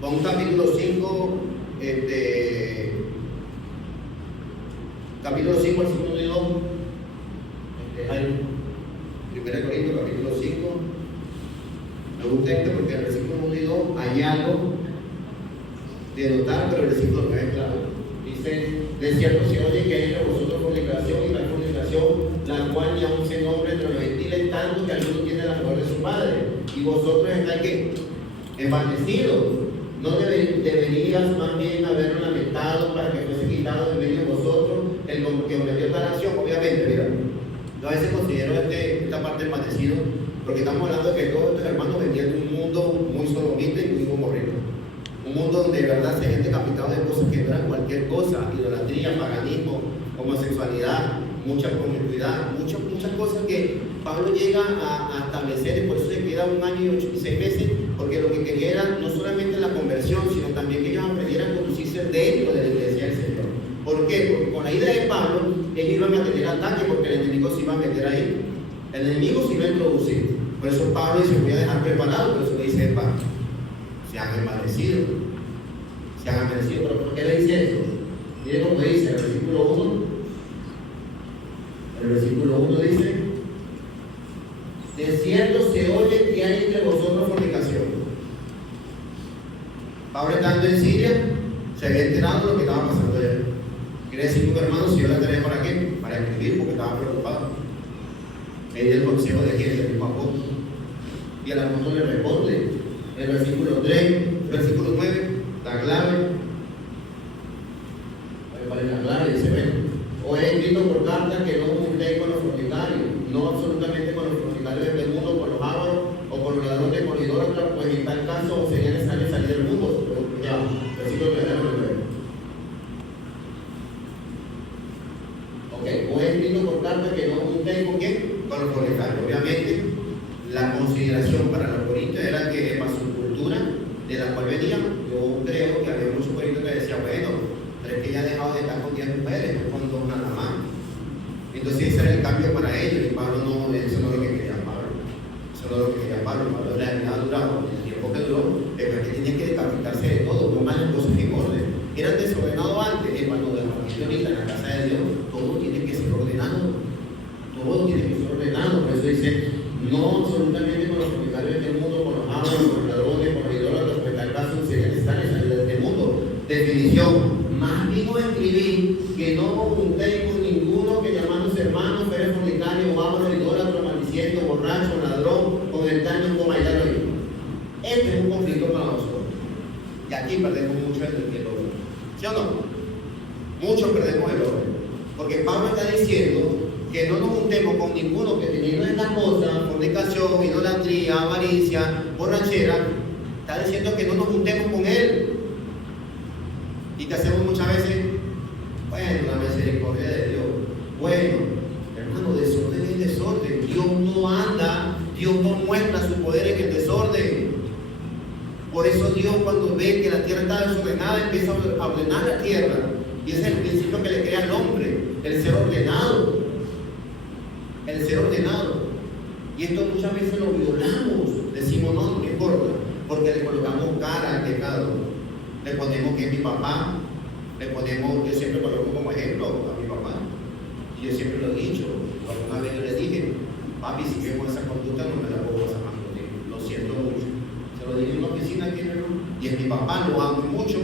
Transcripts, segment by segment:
Pon capítulo 5, capítulo 5, versículo 1 y 2. 1 Corintios, capítulo 5. Me gusta este porque en el versículo 1 y 2 hay algo de notar, pero el versículo 9 es claro. Dice: de cierto se oye que hay entre vosotros fornicación y tal fornicación, la cual ni aún se nombra entre los gentiles, tanto que alguno tiene la mujer de su padre. Y vosotros estáis que envanecidos. ¿No deberías más bien haberlo lamentado para que fuese quitado de medio de vosotros el que cometió tal acción? Obviamente, mira, yo a veces considero esta parte envanecido porque estamos hablando de que todos estos hermanos venían de un mundo muy sodomita y muy gomorrero. Un mundo donde de verdad se gente capitado de cosas que no eran cualquier cosa: idolatría, paganismo, homosexualidad, mucha promiscuidad, muchas cosas que Pablo llega a establecer, y por eso se queda 1 año y 6 meses, porque lo que quería era no solamente la conversión, sino también que ellos aprendieran a conducirse dentro de la iglesia del Señor. ¿Por qué? Porque con la idea de Pablo, ellos iban a tener ataque porque el enemigo se iba a meter ahí. El enemigo se iba a introducir. Por eso Pablo dice: voy a dejar preparado. Por eso le dice Pablo: se han envanecido. Se han envanecido. ¿Pero por qué le dice eso? Mire cómo dice el versículo 1. El versículo 1 dice: de cierto se oye que hay entre vosotros fornicación. Pablo, estando en Siria, se había enterado de lo que estaba pasando allá. Quiere decir que, hermano, si yo la tenía para qué, para escribir, porque estaba preocupado. Él el consejo de quién, del mismo apóstol. Y el apóstol le responde, el versículo 3, el versículo 9, la clave. ¿Cuál es la clave? Dice: ven, os he escrito por carta que no os juntéis con los fornicarios, no absolutamente con los fornicarios del mundo, con los ávaros o con los ladrones, con idólatras, pues en tal caso sería necesario salir del mundo. Ya, versículo 9. Ok, os he escrito por carta que no os juntéis con quién, con los fornicarios. Obviamente, la consideración para los corintios era que para su cultura, de la cual venían, yo creo que había muchos corintios que decían: bueno, pero es que ya ha dejado de estar con 10 mujeres, con 2 nada más. Entonces ese era el cambio para ellos, y Pablo no, eso no es lo que quería Pablo. Eso no es lo que quería Pablo. Pablo le había durado el tiempo que duró, pero es que tenía que descapitarse de todo, no más las cosas en orden. Eran desordenados antes, y cuando de la familia ahorita en la casa de Dios, todo tiene que ser ordenado. Todo tiene que ser ordenado. Por eso dice: no absolutamente con los fornicarios del mundo, con los ávaros, con los ladrones, con los idólatras, pues tal caso sería necesario salir de este mundo. Definición: más vino a escribir que no os juntéis con ninguno que llamándose hermano, fuere fornicario, o ávaro, idólatra, maldiciente, borracho, ladrón, con el daño, con bailar oído. Este es un conflicto para nosotros. Y aquí perdemos mucho el orden. ¿Sí o no? Muchos perdemos el orden. Porque Pablo está diciendo que no nos juntemos con ninguno que teniendo estas cosas, fornicación, idolatría, avaricia, borrachera. Está diciendo que no nos juntemos con él. Y que hacemos muchas veces: bueno, la misericordia de Dios. Bueno, hermano, desorden es desorden. Dios no anda, Dios no muestra su poder en el desorden. Por eso Dios, cuando ve que la tierra está desordenada, empieza a ordenar la tierra. Y ese es el principio que le crea al hombre: el ser ordenado. El ser ordenado. Y esto muchas veces lo violamos. Decimos: no, no importa, porque le colocamos cara al pecado. Le ponemos que es mi papá, le ponemos, yo siempre coloco como ejemplo a mi papá, y yo siempre lo he dicho. Alguna vez yo le dije: papi, si yo con esa conducta no me la puedo pasar más contigo, lo siento mucho. Se lo dije en una oficina aquí en el mundo, y es mi papá, lo amo mucho,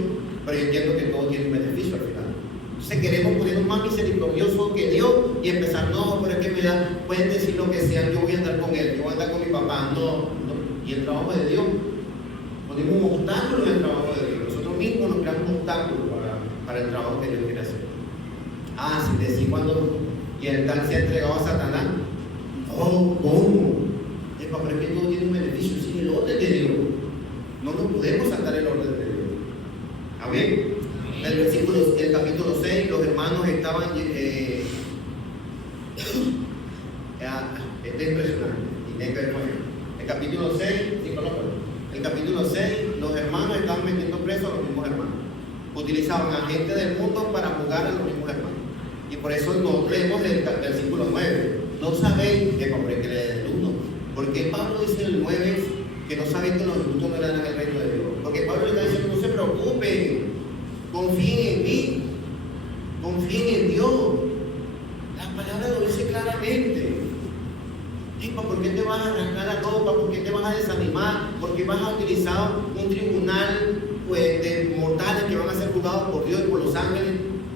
pero yo entiendo que todo tiene un beneficio al final. Entonces queremos ponernos más misericordiosos que Dios y empezar: no, pero es que me da, pueden decir lo que sea, yo voy a andar con él, yo voy a andar con mi papá. No. Y el trabajo de Dios, ponemos un obstáculo en el trabajo de Dios. Nosotros mismos nos creamos un obstáculo para el trabajo que Dios quiere hacer. Si decís cuando y el tal se ha entregado a Satanás. Oh, ¿cómo? Pero es que todo tiene un beneficio sin el orden de Dios. No nos podemos saltar el orden de Dios. Amén. El capítulo 6, los hermanos estaban es impresionante. El capítulo 6, el capítulo 6, los hermanos estaban metiendo presos a los mismos hermanos. Utilizaban a gente del mundo para jugar a los mismos hermanos. Y por eso nos leemos el versículo 9. No sabéis que hombre que le el 1. ¿Por qué Pablo dice en el 9 que no sabéis que los justos no le dan el reino de Dios? Porque Pablo le está diciendo confíen en mí, confíen en Dios. La palabra lo dice claramente. ¿Por qué te vas a arrancar la ropa? ¿Por qué te vas a desanimar? ¿Por qué vas a utilizar un tribunal de mortales que van a ser juzgados por Dios y por los ángeles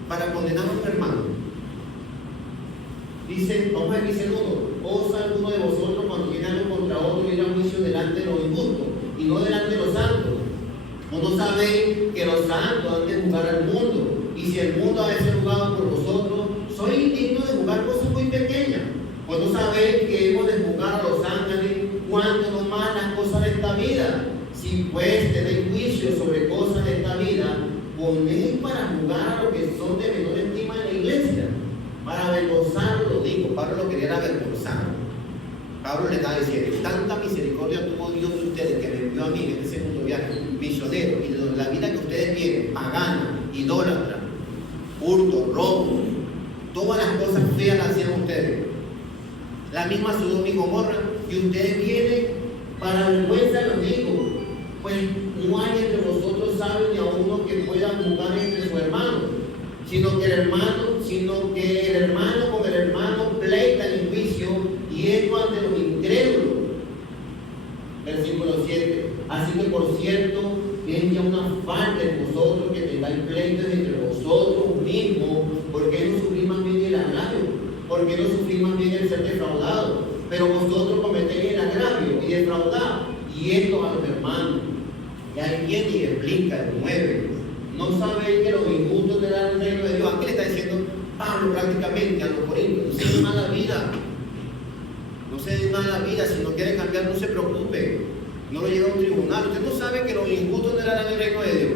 para condenar a un hermano? Dice, vamos a decir uno, osa alguno de vosotros cuando tiene algo contra otro ir a juicio delante de los injustos y no delante de los santos. ¿No sabéis que los santos han de juzgar al mundo? Y si el mundo ha de ser juzgado por vosotros, sois indignos de juzgar cosas muy pequeñas. Pues no sabéis que hemos de juzgar a los ángeles, cuanto no más las cosas de esta vida. Si pues tenéis juicio sobre cosas de esta vida, ponéis para juzgar a los que son de menor estima en la iglesia. Para avergonzarlo, lo digo. Pablo lo quería avergonzar. Pablo le está diciendo, tanta misericordia tuvo Dios de ustedes que me envió a mí en este segundo viaje misionero, y de la vida que ustedes tienen, pagana, idólatra, hurto, robo, todas las cosas feas las hacían ustedes. La misma Sodoma y Gomorra, y ustedes vienen para vergüenza, los digo, pues no hay entre vosotros sabio ni a uno que pueda juzgar entre sus hermanos, sino que el hermano con el hermano pleita en juicio, y esto ante los incrédulos. Versículo 7. Así que por cierto, tienen ya una falta en vosotros que tengáis pleitos entre vosotros mismos, porque no sufrís más bien el agravio, porque no sufrís más bien el ser defraudado, pero vosotros cometéis el agravio y defraudad, y esto a los hermanos. Y ahí viene y explica el 9. No sabéis que los injustos te dan el reino de Dios. Aquí le está diciendo Pablo prácticamente a los corintios: no se den mala vida, no se den mala vida. Si no quiere cambiar, no se preocupe, no lo lleva a un tribunal. Usted no sabe que los injustos te dan el reino de Dios.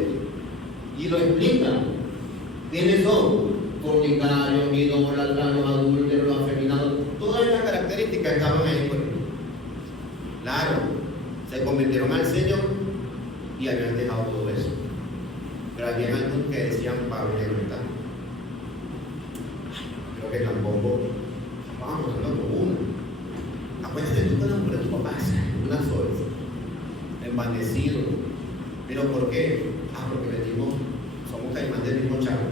Y lo explica. ¿Quiénes son? Fornicarios, idólatras, los adúlteros, los afeminados. Todas estas características estaban ahí. Claro, se convirtieron al Señor y habían dejado todo eso. Pero había algunos que decían: Pablo, ¿de verdad? Creo que tampoco vamos a hablar con uno. Acuérdate tú con la mujer de tu papá, una sola, envanecido. ¿Pero por qué? Porque somos caimán del mismo charco.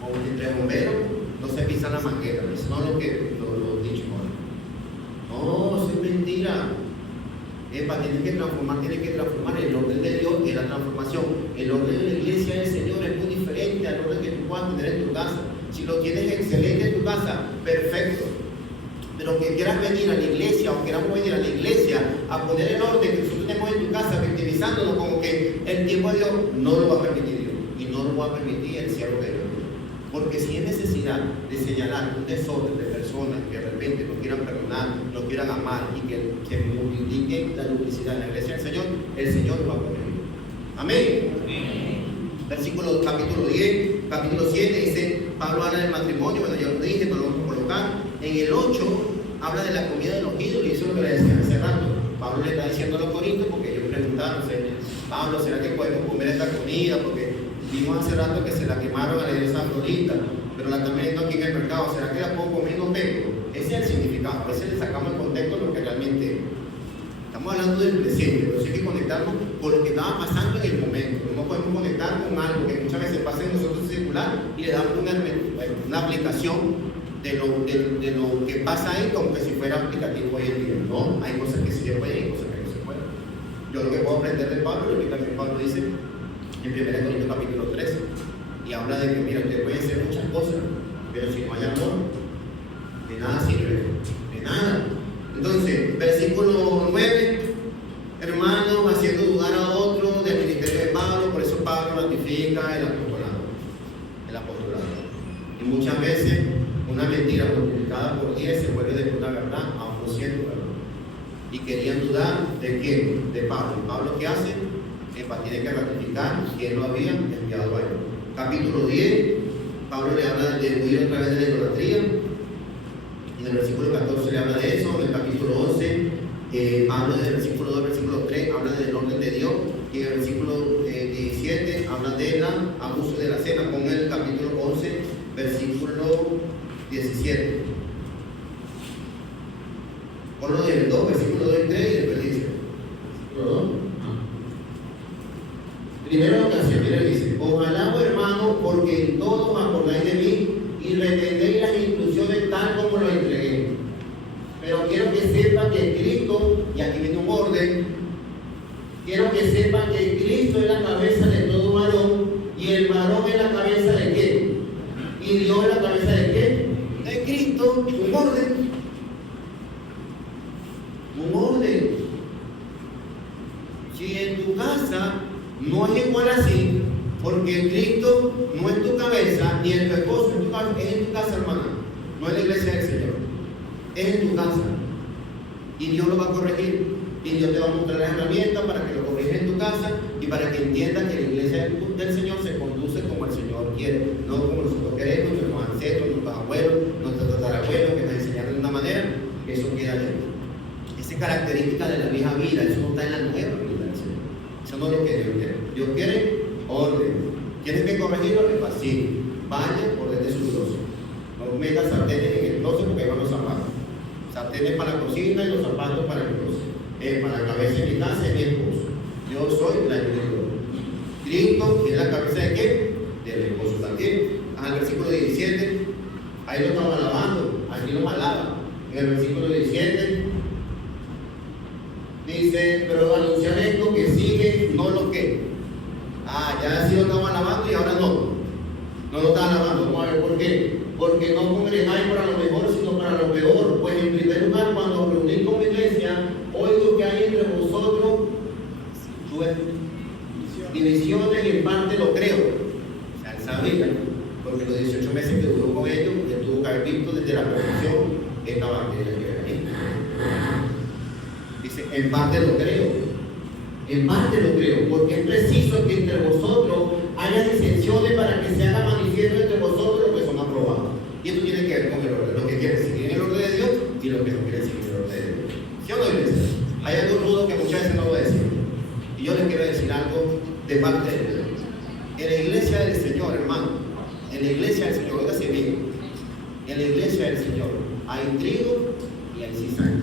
Como entre bomberos no se pisan la manguera, eso no es lo que lo dicho. No, eso es mentira. Tiene que transformar el orden de Dios y la transformación. El orden de la iglesia del Señor es muy diferente al orden que tú puedas tener en tu casa. Si lo tienes excelente en tu casa, perfecto. Pero que quieras venir a la iglesia o queramos venir a la iglesia a poner el orden que nosotros tenemos en tu casa, victimizándonos como que el tiempo de Dios, no lo va a permitir Dios. Y no lo va a permitir el cielo de Dios. Porque si hay necesidad de señalar un desorden de personas que de repente no quieran perdonar, no quieran amar y que multipliquen la duplicidad en la iglesia del Señor, el Señor lo va a permitir. Amén. Versículo, capítulo 10, capítulo 7 dice, Pablo habla del matrimonio. Bueno, ya lo dije, pero lo vamos a colocar. En el 8 habla de la comida de los ídolos, y eso es lo que le decía hace rato. Pablo le está diciendo a los corintios, porque ellos preguntaron: Pablo, ¿será que podemos comer esta comida? Porque vimos hace rato que se la quemaron a la diosa Afrodita, pero la están vendiendo aquí en el mercado. ¿Será que la puedo comer y no peco? Ese es el significado. A veces le sacamos el contexto de lo que realmente es. Estamos hablando del presente, pero sí hay que conectarnos con lo que estaba pasando en el momento. No podemos conectar con algo que muchas veces pasa en nosotros circular y le damos una aplicación de lo que pasa ahí como que si fuera aplicativo hoy en día. No, hay cosas que sí se pueden y hay cosas que no se pueden. Yo lo que puedo aprender de Pablo, lo que también Pablo dice en 1 Corintios capítulo 13, y habla de que, mira, ustedes pueden hacer muchas cosas, pero si no hay amor, de nada sirve, de nada. Entonces, versículo 9, hermanos, haciendo dudar a otro del ministerio de Pablo. Por eso Pablo ratifica el apostolado. Y muchas veces una mentira multiplicada por 10 se vuelve de una verdad a un ciento, ¿verdad? Y querían dudar de quién, de Pablo. ¿Y Pablo qué hace? Tiene que ratificar que él lo había enviado a él. Capítulo 10, Pablo le habla de huir a través de la idolatría. En el versículo 14 le habla de eso. En el capítulo 11 habla del versículo 2, versículo 3, habla del orden de Dios. Y en el versículo 17 habla del abuso de la cena. Con el capítulo 11, versículo 17. Ponlo del 2, versículo 2 y 3, y después dice. Versículo 2. Primera ocasión, mira, dice: ojalá, oh hermano, porque en todo os acordáis de mí y retendéis las instrucciones tal como lo entregué. Pero quiero que sepan que Cristo, y aquí viene un orden, quiero que sepan que Cristo es la cabeza de todo varón, y el varón es la cabeza de ¿qué? Y Dios es la cabeza de ¿qué? De Cristo. Un orden. Un orden. Si en tu casa no es igual así, porque Cristo no es tu cabeza, ni en tu esposo es tu casa, es en tu casa, hermana. No es la iglesia del Señor. Es en tu casa. Y Dios lo va a corregir. Y Dios te va a mostrar las herramientas para que lo corrijas en tu casa y para que entiendas que la iglesia del Señor se conduce como el Señor quiere, no como nosotros queremos, nuestros ancestros, nuestros abuelos, nuestros tatarabuelos que nos enseñaron de una manera, que eso queda dentro. Esa es característica de la vieja vida, eso no está en la nueva vida del Señor. Eso no es lo que Dios quiere. Dios quiere orden. ¿Tienes que corregirlo? Es fácil. Vaya, ordene su closet. No metas sartenes en el closet porque ahí van los zapatos. Sartenes para la cocina y los zapatos para el closet. Para la cabeza de mi casa es mi esposo. Yo soy la ayuda. Cristo es la cabeza de qué? Del esposo también. Al versículo 17, ahí lo estaba alabando, aquí lo alaba. En el versículo 17 dice: pero anunciar esto que sigue, no lo que. Ya sí lo estaba alabando y ahora no. No lo está alabando. Vamos a ver por qué. Porque no congregáis para lo mejor, sino para lo peor. Pues en primer lugar, cuando os reunís con la iglesia, oigo que hay entre vosotros divisiones, y en parte lo creo. O sea, él sabía, porque los 18 meses que duró con ellos, él tuvo que haber visto desde la profesión esta bandera que era ahí. Dice: en parte lo creo. En parte lo creo, porque es preciso que entre vosotros haya disensiones para que se haga manifiesto entre vosotros lo que son aprobados. Y esto tiene que ver con el orden, lo que quieren seguir el orden de Dios y lo que no quieren seguir el orden de Dios. ¿Sí o no, iglesia? Hay algo rudo que muchas veces no lo decimos. Y yo les quiero decir algo de parte de Dios. En la iglesia del Señor, hermano, en la iglesia del Señor, oígase bien, en la iglesia del Señor hay trigo y hay cizaña.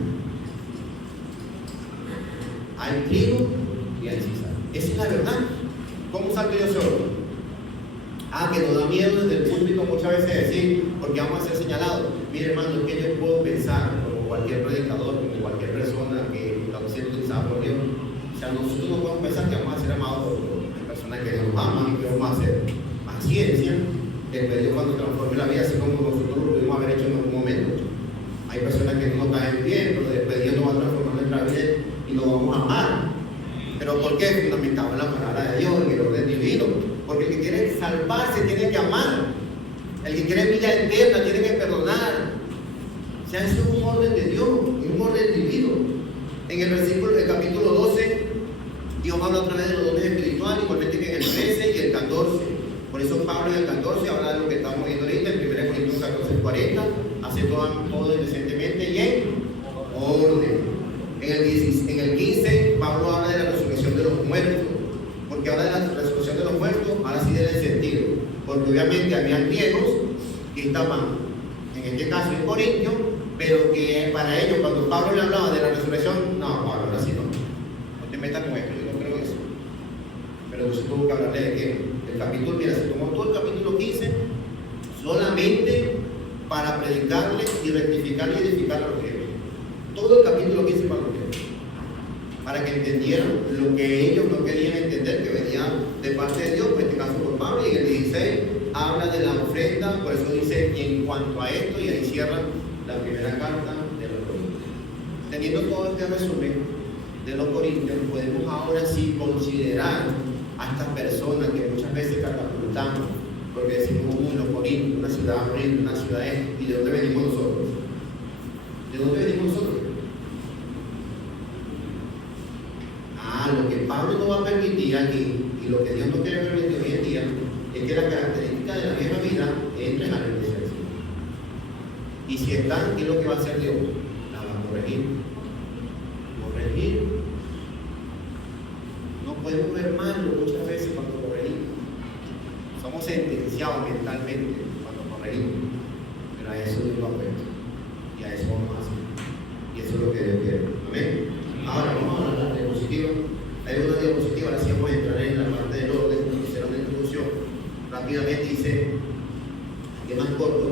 Hay trigo y hay cizaña. Esa es la verdad. ¿Cómo salto yo solo? Que nos da miedo desde el púlpito muchas veces decir, porque vamos a ser señalados. Mire, hermano, es que yo puedo pensar, como cualquier predicador, como cualquier persona que está siendo utilizada por Dios. O sea, nosotros no podemos pensar que vamos a ser amados por personas que nos aman y que vamos a hacer paciencia. Después Dios, cuando transforme la vida, así como nosotros lo pudimos haber hecho en algún momento. Hay personas que no nos caen bien, pero después Dios nos va a transformar nuestra vida y nos vamos a amar. ¿Pero por qué? Fundamentado en la palabra de Dios, en el orden divino. Porque el que quiere salvarse tiene que amar. El que quiere vida eterna tiene que perdonar. O sea, eso es un orden de Dios, es un orden divino. En el versículo del capítulo 12, Dios habla otra vez de los dones espirituales, igualmente que en el 13 y el 14. Por eso Pablo en el 14 habla de lo que estamos viendo ahorita, en 1 Corintios 14:40, hace todo decentemente y en orden. En el 15, Pablo habla de la resurrección de los muertos. Porque habla de la resurrección de los muertos, ahora sí tiene sentido. Porque obviamente había griegos que estaban, en este caso en Corintios, pero que para ellos, cuando Pablo le hablaba de la resurrección, no, Pablo, ahora sí no. No te metas con esto, yo no creo eso. Pero entonces tuvo que hablarle de qué. El capítulo, mira, se tomó todo el capítulo 15 solamente para predicarle y rectificar y edificar a los griegos. Todo el capítulo 15 para que entendieran lo que ellos no querían entender, que venía de parte de Dios, en este caso por Pablo. Y en el 16 habla de la ofrenda, por eso dice: y en cuanto a esto, y ahí cierra la primera carta de los Corintios. Teniendo todo este resumen de los Corintios, podemos ahora sí considerar a estas personas que muchas veces catapultamos, porque decimos: los Corintios, una ciudad horrible, una ciudad ¿y de dónde venimos nosotros? ¿De dónde venimos nosotros? Lo que Pablo no va a permitir aquí, y lo que Dios no quiere permitir hoy en día, es que la característica de la vieja vida entre a la iglesia del Señor. Y si están, ¿qué es lo que va a hacer Dios? La va a corregir. Corregir. No podemos ver malo muchas veces cuando corregimos. Somos sentenciados mentalmente cuando corregimos. Pero a eso Dios lo ha puesto. Y a eso vamos a hacer. Y eso es lo que Dios quiere. Amén. Ahora vamos a hablar de diapositiva. Hay una diapositiva, ahora sí vamos a entrar en la parte de los rápidamente dice, que más corto.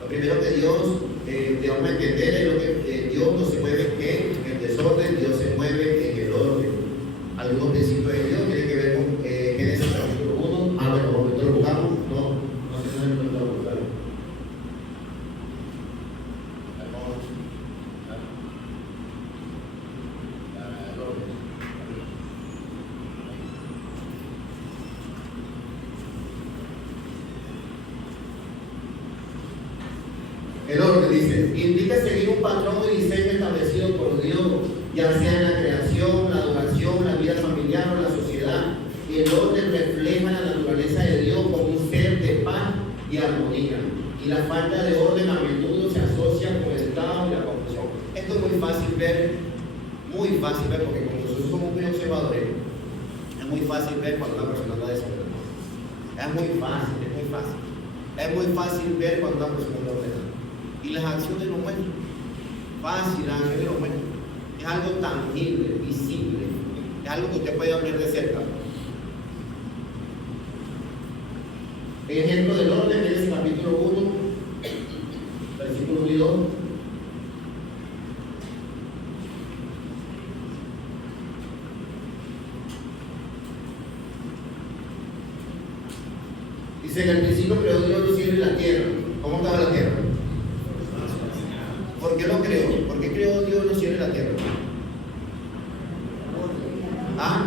Lo primero que debemos entender es lo que Dios no se mueve en el desorden, Dios se mueve en el orden. Algunos principios de Dios tienen que ver con Génesis capítulo 1. Bueno, ¿momento lo jugamos? No sé si no lo jugamos. El orden dice, indica seguir un patrón de diseño establecido por Dios, ya sea en la creación, la adoración, la vida familiar o la sociedad. El orden refleja la naturaleza de Dios como un ser de paz y armonía. Y la falta de orden a menudo se asocia con el caos y la confusión. Esto es muy fácil ver, porque como nosotros somos muy observadores, es muy fácil ver cuando una persona anda desordenada. Es muy fácil. Es muy fácil ver cuando una persona anda ordenada. Y las acciones lo muestran. Fácil, las acciones lo muestran. Es algo tangible, visible. Es algo que usted puede ver de cerca. El ejemplo del orden es el capítulo 1, versículo 1 y 2. Dice, en el principio creó Dios los cielos y la tierra. ¿Cómo estaba la tierra? ¿Por qué lo creó? ¿Por qué creó Dios los cielos y la tierra? ¿Ah?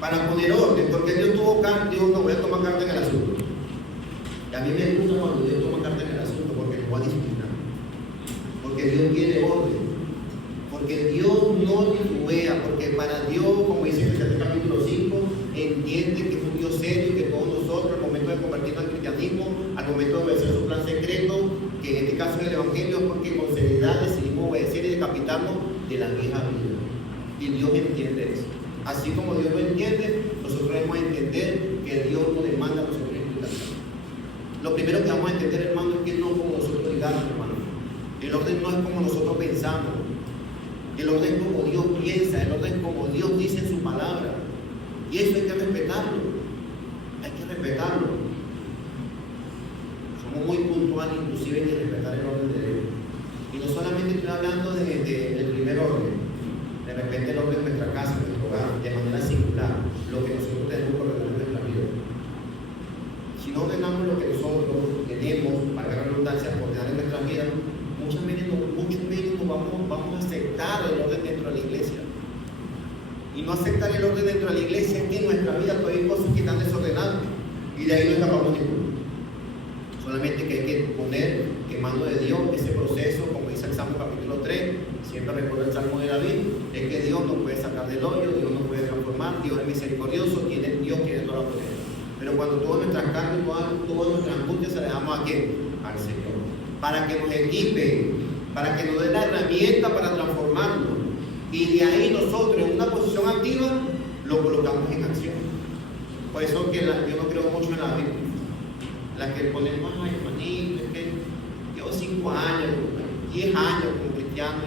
Para poner orden, porque Dios tuvo carta. Dios no voy a tomar carta en el asunto. Y a mí me gusta cuando Dios toma carta en el asunto, porque nos va a disciplinar. Porque Dios quiere orden. Porque Dios no titubea, porque para Dios, como dice en el capítulo 5, entiende que es un Dios serio, que todos nosotros, al momento de convertirnos al cristianismo, al momento de obedecer su plan secreto, que en este caso es el Evangelio, es porque con seriedad decidimos obedecer y decapitarnos de la vieja vida. Y Dios entiende eso. Así como Dios lo entiende, nosotros debemos entender que Dios nos demanda a nosotros explicación. Lo primero que vamos a entender, hermano, es que no es como nosotros digamos, hermano. El orden no es como nosotros pensamos. El orden es como Dios piensa, el orden es como Dios dice en su palabra. Y eso hay que respetarlo. Hay que respetarlo. Somos muy puntuales, inclusive en respetar el orden de Dios. Y no solamente estoy hablando del primer orden, de repente el orden de nuestra casa, de nuestro hogar, de manera singular, lo que nosotros tenemos que ordenar en nuestra vida. Si no ordenamos lo que nosotros tenemos, para la redundancia, ordenar en nuestra vida, mucho menos vamos a aceptar el orden dentro de la iglesia. Y no aceptar el orden dentro de la iglesia es que en nuestra vida todavía hay cosas que están desordenadas. Y de ahí no escapamos ninguno. Solamente que hay que poner en mano de Dios ese proceso, como dice el Salmo capítulo 3, siempre recuerdo el Salmo de David, es que Dios nos puede sacar del hoyo, Dios nos puede transformar, Dios es misericordioso, Dios tiene toda la poder. Pero cuando todas nuestras cargas, todas nuestras angustias se las dejamos a quién? Al Señor. Para que nos equipe, para que nos dé la herramienta para transformarnos. Y de ahí nosotros, en una posición activa, lo colocamos en acción. Por eso que yo no creo mucho en la Biblia. Las que ponemos, ay, hermanito, es que llevo 5 años, 10 años como cristiano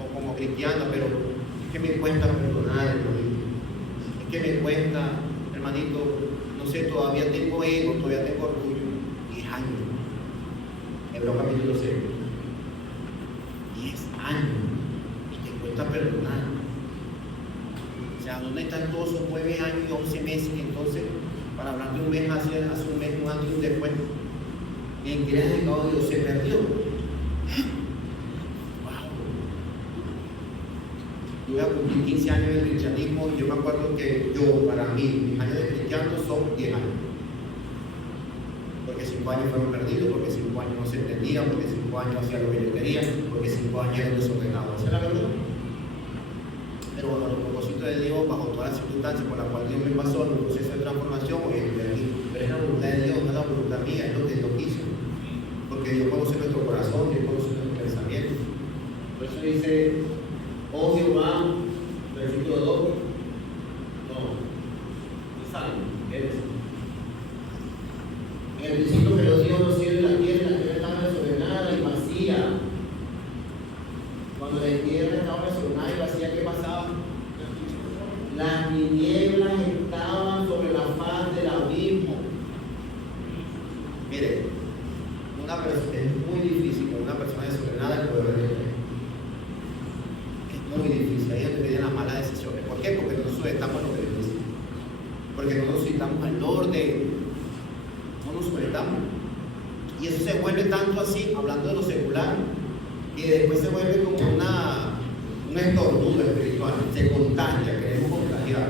o como cristiana, pero es que me cuesta perdonar, hermanito. Es que me cuesta, hermanito, no sé, todavía tengo ego, todavía tengo orgullo. 10 años. Hebreos capítulo 6. 10 años. Y te cuesta perdonar. O sea, ¿dónde están todos esos 9 años y 11 meses? Entonces, para hablar de un mes hace un mes, un antes y un después, en que ha llegado Dios se perdió. Wow. Yo voy a cumplir 15 años de cristianismo y yo me acuerdo que para mí, mis años de cristiano son 10 años. Porque 5 años fueron perdidos, porque 5 años no se entendían, porque 5 años hacía lo que yo quería, porque 5 años eran desordenados. Esa es la verdad. Pero bueno, los propósitos de Dios, bajo todas las circunstancias por las cuales Dios me pasó en un proceso de transformación, hoy es perdí. Pero es la voluntad de Dios, no es la voluntad mía, es lo que Dios quiso. Porque Dios conoce nuestro corazón, Dios conoce nuestros pensamientos. Por eso dice, oh Jehová, versículo 2. No, Salmo, ¿qué es? En el principio creó Dios los cielos y la tierra estaba sobre pero es muy difícil con una persona desordenada el poder de Dios. Es muy difícil, ahí es donde vienen las malas decisiones. ¿Por qué? Porque no nos sujetamos a lo que Dios dice. Porque no nos sujetamos al orden. No nos sujetamos. Y eso se vuelve tanto así, hablando de lo secular, y después se vuelve como un estornudo espiritual. Se contagia, queremos contagiar.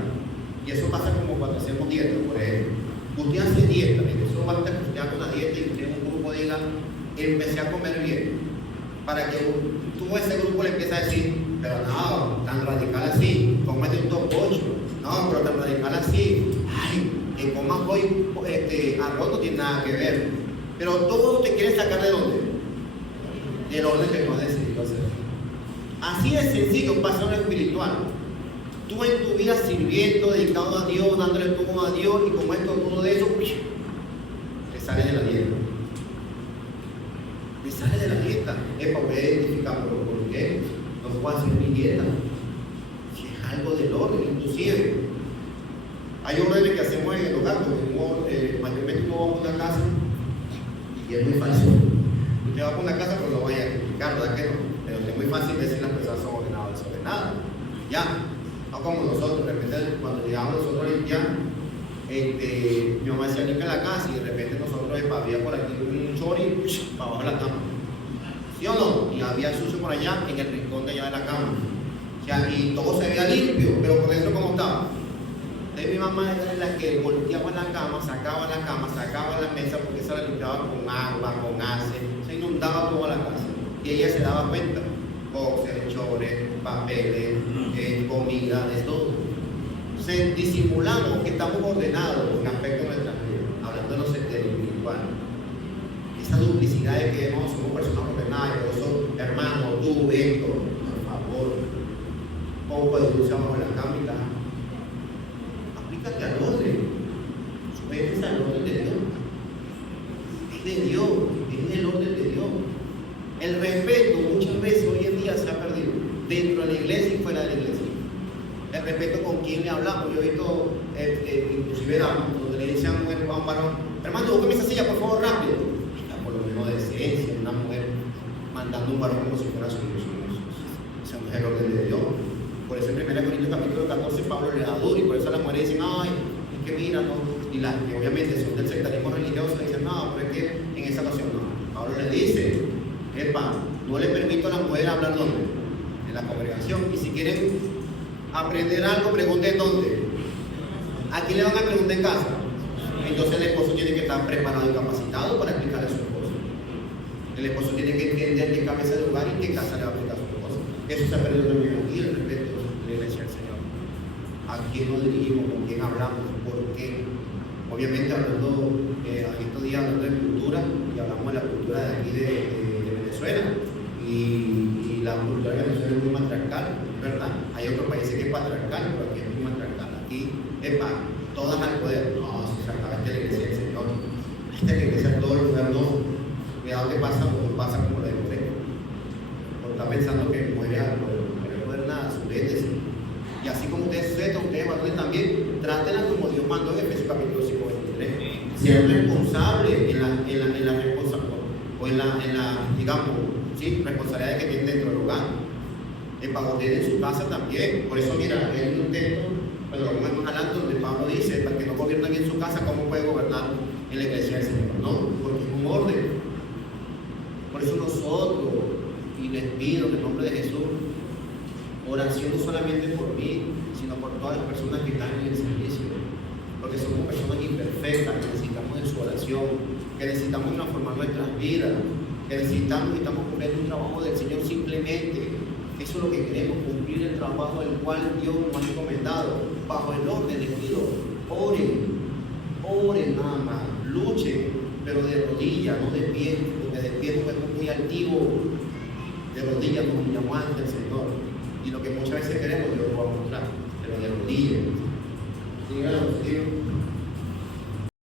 Y eso pasa como cuando hacemos dieta, por ejemplo. Usted hace dieta, eso basta que usted haga una dieta y usted en un grupo diga, empecé a comer bien. Para que tú ese grupo le empiece a decir, pero no, tan radical así, cómete un top 8. No, pero tan radical así, ay, que comas hoy arroz no tiene nada que ver. Pero todo te quiere sacar de dónde? Del orden que no has decidido hacer. Así de sencillo pasa en lo espiritual. Tú en tu vida sirviendo, dedicado a Dios, dándole todo a Dios, y como esto, uno de esos, te sale de la dieta. Te sale de la dieta. Es para poder identificar por qué no puedo hacer mi dieta. Si es algo del orden, inclusive. Hay órdenes que hacemos en el hogar, porque mayormente uno va a una casa y es muy fácil. Usted va a una casa, pero no vaya a criticar, ¿verdad que no? Pero es muy fácil decir las personas son ordenadas o desordenadas. Ya. No como nosotros, de repente cuando llegamos nosotros a limpiar, mi mamá decía limpia la casa y de repente nosotros había por aquí un chori para abajo de la cama. ¿Sí o no? Y había sucio por allá en el rincón de allá de la cama. O sea, y todo se veía limpio, pero por dentro ¿cómo estaba? Entonces mi mamá era la que volteaba la cama, sacaba la mesa porque se la limpiaba con agua, con ace, se inundaba toda la casa. Y ella se daba cuenta. Boxes, chores, papeles, comida, de todo. Entonces disimulamos que estamos ordenados en aspecto de nuestra vida, hablando de lo espiritual. Esa duplicidad de que no somos personas ordenadas, por eso, hermano, tú, esto, por favor, poco de luz abajo de la cama y tal. Aplícate al orden, súbete al orden de Dios. Es de Dios, es el orden de Dios. El respeto muchas veces hoy en día se ha perdido dentro de la iglesia y fuera de la iglesia. El respeto con quien le hablamos. Yo he visto inclusive damas donde le dicen a un varón, hermano, búscame esa silla por favor rápido. Por lo menos de decencia, una mujer mandando a un varón como si fuera su hijo. Ese no es el orden de Dios. Por eso en 1 Corintios capítulo 14 Pablo le da duro y por eso las mujeres dicen, ay, es que mira, no. Y las que obviamente son del sectarismo religioso le dicen, no, pero es que en esa ocasión no. Pablo le dice, no le permito a la mujer hablar ¿dónde? En la congregación. Y si quieren aprender algo, pregunten dónde. ¿A quién le van a preguntar en casa? Entonces el esposo tiene que estar preparado y capacitado para explicarle a su esposo. El esposo tiene que entender qué cabeza de lugar y qué casa le va a aplicar a su esposo. Eso se ha perdido también aquí, el respeto de la iglesia del Señor. ¿A quién nos dirigimos? ¿Con quién hablamos? ¿Por qué? Obviamente hablando, estos días hablando de cultura, y hablamos de la cultura de aquí de Venezuela, y la cultura de Venezuela es muy matriarcal, ¿verdad? Hay otros países que es patriarcal, pero aquí es muy matriarcal. Aquí es para todas al poder. No, si se acaba esta la iglesia del Señor. Esta es la iglesia de todo el lugar, no. Cuidado que pasa, como pasa como la de mujer. Porque está pensando que muere algo, pero no es nada, sulétese. Y así como ustedes sujetan, ustedes varones también, trátenla como Dios mandó en Efesios capítulo 5:23. Sean responsables en la responsabilidad, o en la, digamos, ¿sí? Responsabilidad que tienen dentro del hogar. Para ustedes en su casa también. Por eso, mira, hay un texto, pero vamos más adelante, donde Pablo dice, para que no gobiernen en su casa, ¿cómo puede gobernar en la iglesia del Señor? No, porque es un orden. Por eso nosotros, y les pido en el nombre de Jesús, oración no solamente por mí, sino por todas las personas que están en el servicio. Porque somos personas imperfectas, que necesitamos de su oración, que necesitamos transformar nuestras vidas, que necesitamos y estamos cumpliendo un trabajo del Señor simplemente. Eso es lo que queremos, cumplir el trabajo del cual Dios nos ha encomendado, bajo el orden de Dios. Oren nada más, luchen, pero de rodillas, no de pie, porque de pie es muy altivo, de rodillas nos humillamos ante el Señor. Y lo que muchas veces queremos, Dios lo va a mostrar, pero de rodillas. Díganlo, Dios.